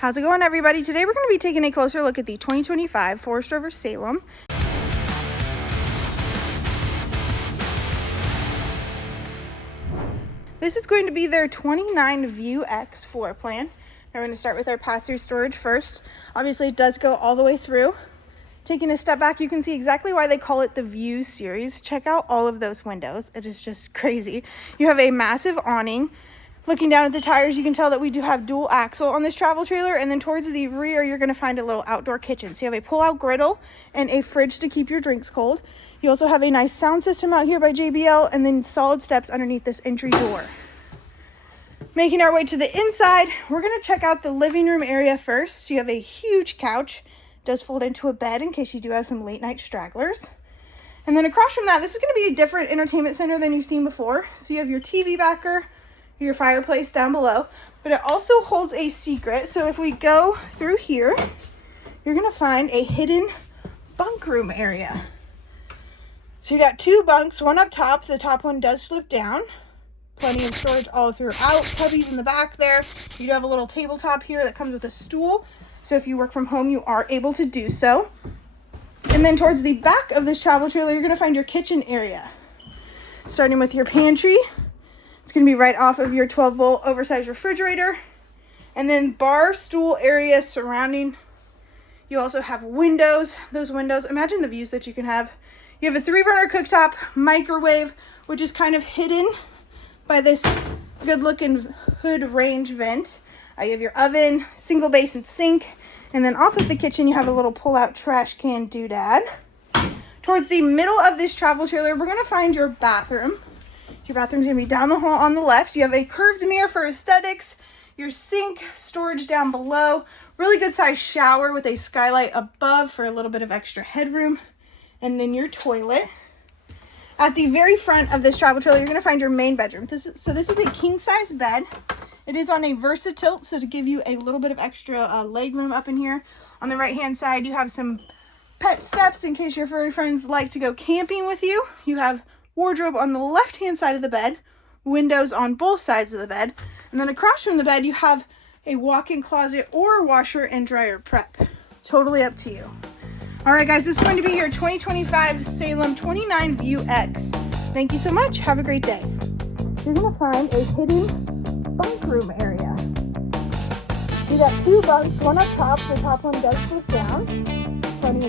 How's it going, everybody? Today we're going to be taking a closer look at the 2025 Forest River Salem. This is going to be their 29VIEWX floor plan. We're going to start with our pass-through storage first. Obviously, it does go all the way through. Taking a step back, you can see exactly why they call it the View series. Check out all of those windows. It is just crazy. You have a massive awning. Looking down at the tires, you can tell that we do have dual axle on this travel trailer, and then towards the rear, you're going to find a little outdoor kitchen. So you have a pull-out griddle and a fridge to keep your drinks cold. You also have a nice sound system out here by JBL, and then solid steps underneath this entry door. Making our way to the inside, we're going to check out the living room area first. So you have a huge couch. It does fold into a bed in case you do have some late night stragglers. And then across from that, this is going to be a different entertainment center than you've seen before. So you have your TV backer, your fireplace down below, but it also holds a secret. So if we go through here, you're gonna find a hidden bunk room area. So you got two bunks, one up top. The top one does flip down. Plenty of storage all throughout. Cubbies in the back there. You do have a little tabletop here that comes with a stool. So if you work from home, you are able to do so. And then towards the back of this travel trailer, you're gonna find your kitchen area. Starting with your pantry. It's going to be right off of your 12-volt oversized refrigerator. And then bar stool area surrounding. You also have windows. Those windows, imagine the views that you can have. You have a 3-burner cooktop, microwave, which is kind of hidden by this good-looking hood range vent. You have your oven, single basin sink. And then off of the kitchen, you have a little pull-out trash can doodad. Towards the middle of this travel trailer, we're going to find your bathroom. Your bathroom's gonna be down the hall on the left. You have a curved mirror for aesthetics, your sink, storage down below, really good sized shower with a skylight above for a little bit of extra headroom, and then your toilet. At the very front of this travel trailer, you're gonna find your main bedroom. This is a king size bed. It is on a VersaTilt, so to give you a little bit of extra leg room up in here. On the right hand side, you have some pet steps in case your furry friends like to go camping with you. You have wardrobe on the left hand side of the bed, windows on both sides of the bed, and then across from the bed you have a walk-in closet or washer and dryer prep. Totally up to you. All right, guys, this is going to be your 2025 Salem 29VIEWX. Thank you so much. Have a great day. You're going to find a hidden bunk room area. You got two bunks, one up top. The top one does flip down.